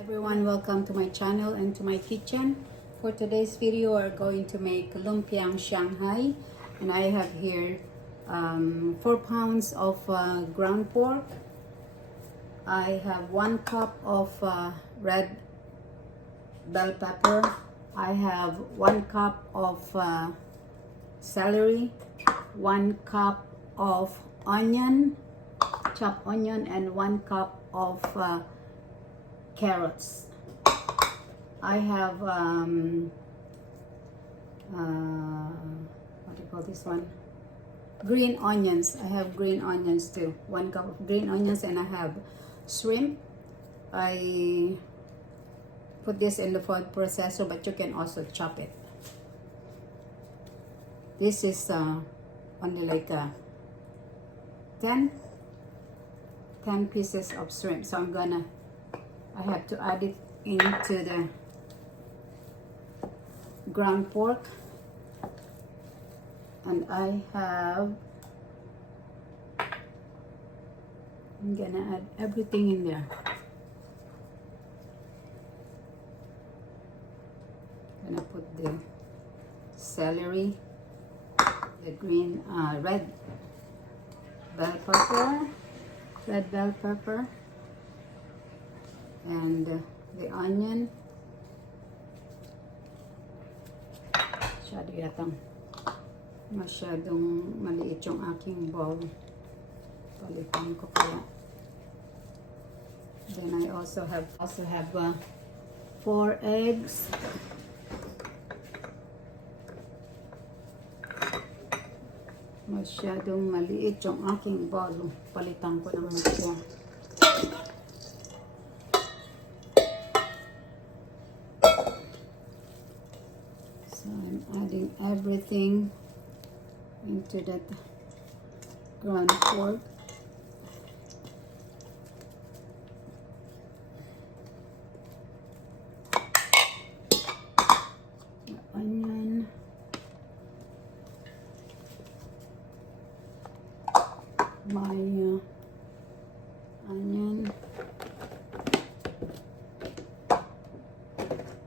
Everyone, welcome to my channel and to my kitchen. For today's video, we're going to make lumpiang Shanghai, and I have here 4 pounds of ground pork. I have 1 cup of red bell pepper. I have 1 cup of celery, 1 cup of onion, chopped onion, and 1 cup of carrots. I have what do you call this one? Green onions. I have green onions too. 1 cup of green onions, and I have shrimp. I put this in the food processor, but you can also chop it. This is only like 10 pieces of shrimp, so I have to add it into the ground pork, and I'm gonna add everything in there. Gonna put the celery, the green red bell pepper, and the onion. Masyadong maliit yung aking bowl. Palitan ko kaya. Then I also have 4 eggs. Masyadong maliit yung aking bowl. Palitan ko naman ito. So I'm adding everything into that ground pork. The onion. My onion.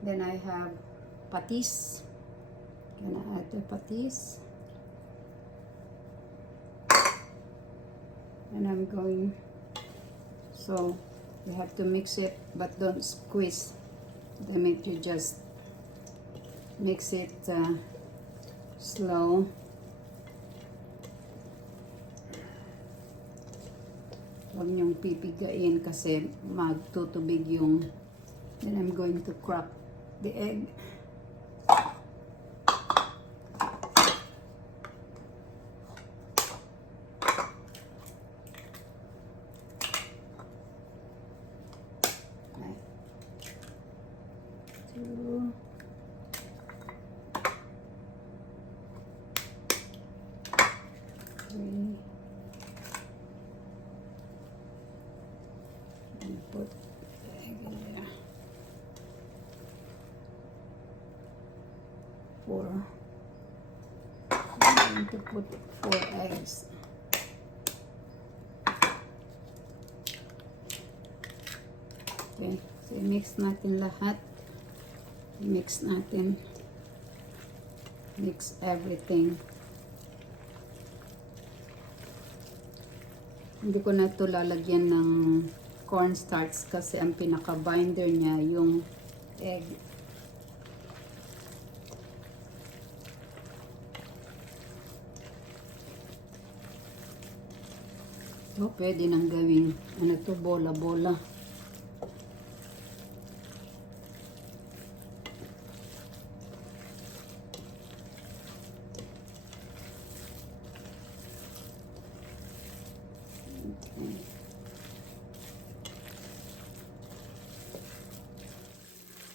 Then I have patis. Gonna add the patis. And I'm going, so you have to mix it, but don't squeeze the meat. You just mix it slow. Huwag niyong pipigain kasi magtutubig yung. Then I'm going to crack the egg. And put the egg in there. 4. I'm going to put 4 eggs. Okay, so i-mix natin lahat. Mix everything. Hindi ko na ito lalagyan ng cornstarch kasi ang pinaka-binder niya yung egg. So, pwede nang gawing bola-bola.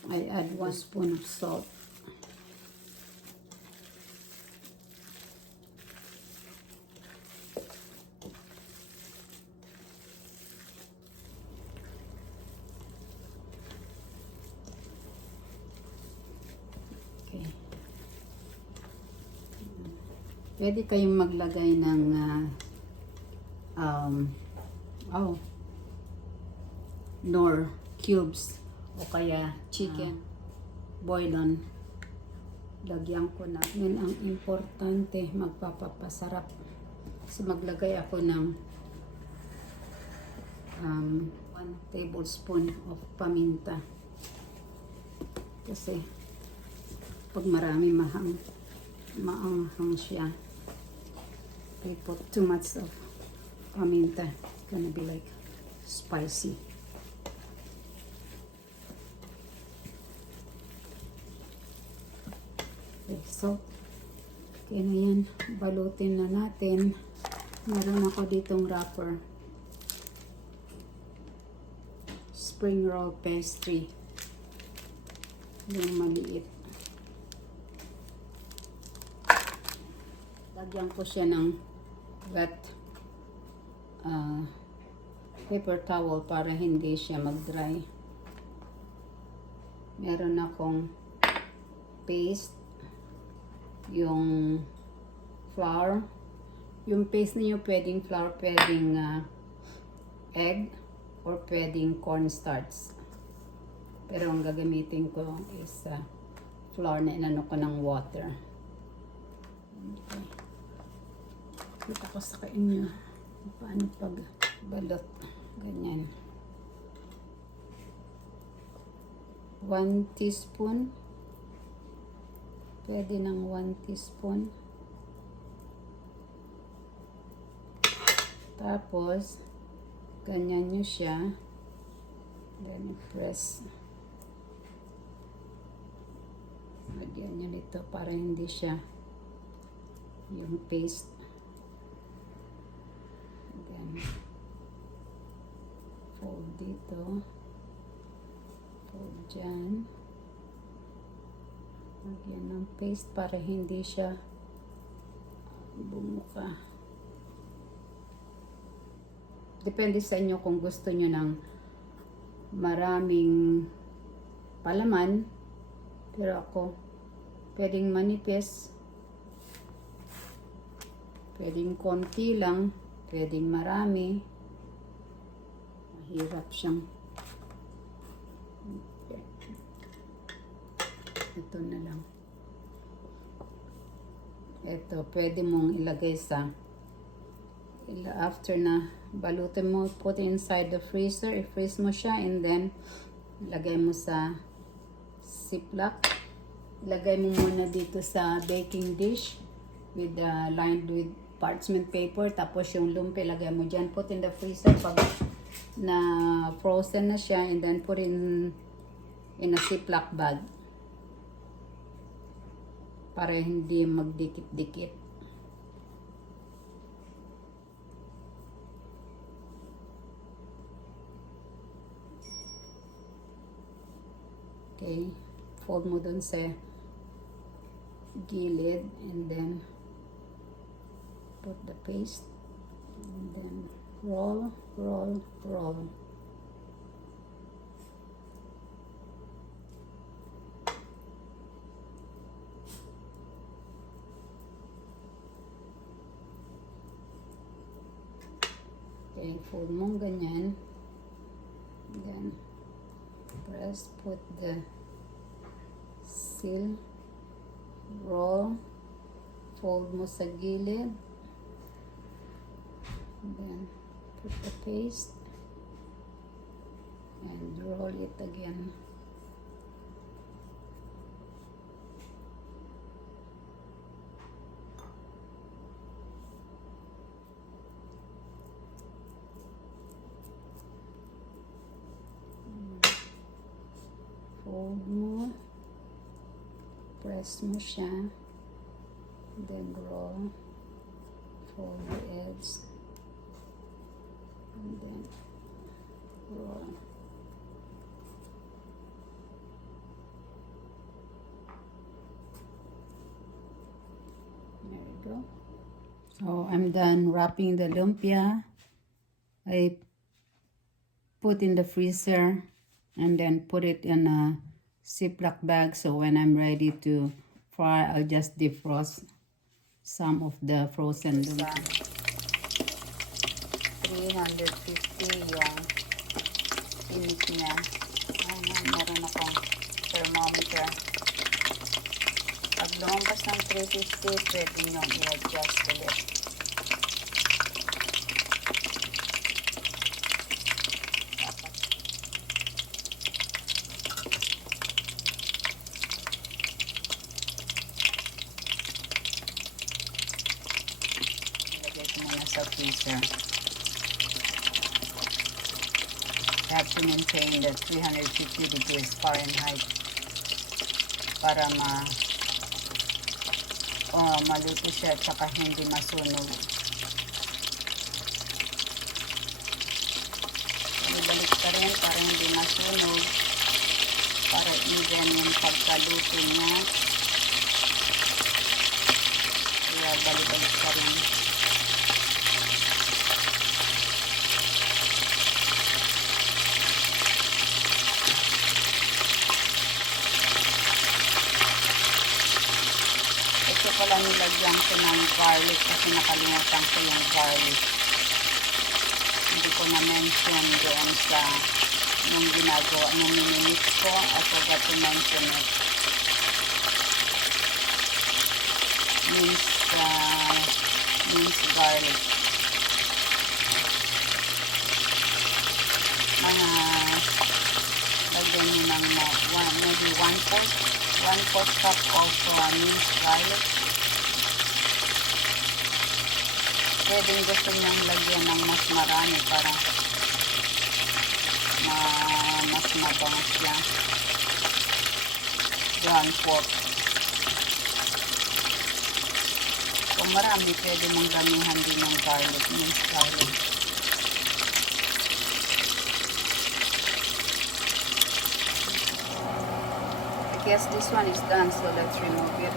I add 1 spoon of salt. Okay. Pwede kayong maglagay ng Knorr cubes o kaya chicken boilon. Lagyan ko na. Yan ang importante, magpapapasarap. So maglagay ako ng 1 tablespoon of paminta. Kasi pag marami maanghang siya. I put too much of paminta. It's gonna be like spicy. Okay, so okay na yan. Balutin na natin. Meron ako ditong wrapper. Spring roll pastry. Yung maliit. Lagyan ko siya ng wet paper towel para hindi siya mag-dry. Meron akong paste, yung flour. Yung paste niyo pwedeng flour, pwedeng egg, or pwedeng cornstarch. Pero ang gagamitin ko is flour na inano ko ng water. Okay. Kita ko sa inyo paano pag balot. Ganyan. 1 teaspoon. Pwede ng 1 teaspoon. Tapos, ganyan nyo siya. Then, press. Lagyan nyo nito para hindi siya yung paste. Then, fold dito. Fold dyan. Lagyan ng paste para hindi siya bumuka. Depende sa inyo kung gusto nyo ng maraming palaman. Pero ako, pwedeng manipis. Pwedeng konti lang. Pwedeng marami. Mahirap siyang. Okay. Ito na lang. Ito, pwede mong ilagay sa after na balutin mo, put inside the freezer, i-freeze mo siya, and then ilagay mo sa ziplock. Ilagay mo muna dito sa baking dish with lined with parchment paper, tapos yung lumpia ilagay mo dyan, put in the freezer pag na frozen na siya, and then put in a ziplock bag para hindi magdikit-dikit. Okay, fold mo dun sa gilid, and then put the paste, and then roll, roll, roll. Okay, fold mo ganyan, then press, put the seal, roll, fold mo sa gilid, and then put the paste and roll it again. Fold mo, press mo siya, then roll, fold the edge, and then roll. There you go. So I'm done wrapping the lumpia. I put in the freezer and then put it in a Ziploc bag, so when I'm ready to fry, I'll just defrost some of the frozen lumpia. 350 yung init niya. Hanap lumabas ng 350, pwede nyo i-adjust ulit. Ilagay ko muna sa freezer. You have to maintain the 350 degrees Fahrenheit para maluto siya at saka hindi masunog. Ibalik ka rin para hindi masunog, para even yung pagkaluto niya. Kaya balik-balik ka rin. Ito pala nilagyan ko ng garlic kasi nakalimutan ko yung garlic. Hindi ko na-mention doon sa nung ginagawa, nung minimix ko. I forgot to mention it. Minced garlic. Lagyan nyo ng maybe 1/4 cup of minced garlic. Pwedeng gusto nyang lagyan ng mas marami para mas mabango siya. Ground pork. Kung marami, pwede mong gamihan din ng garlic, minced garlic. I guess this one is done, so let's remove it.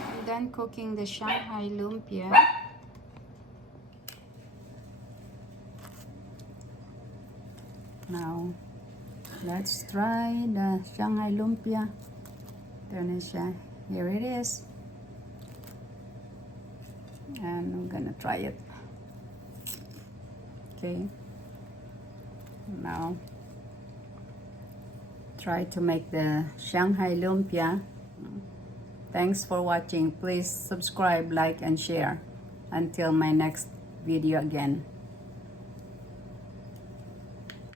I'm done cooking the Shanghai lumpia. Now, let's try the Shanghai lumpia. Turn it siya. Here it is. And I'm gonna try it. Okay. Now, try to make the Shanghai lumpia. Thanks for watching. Please subscribe, like, and share. Until my next video again.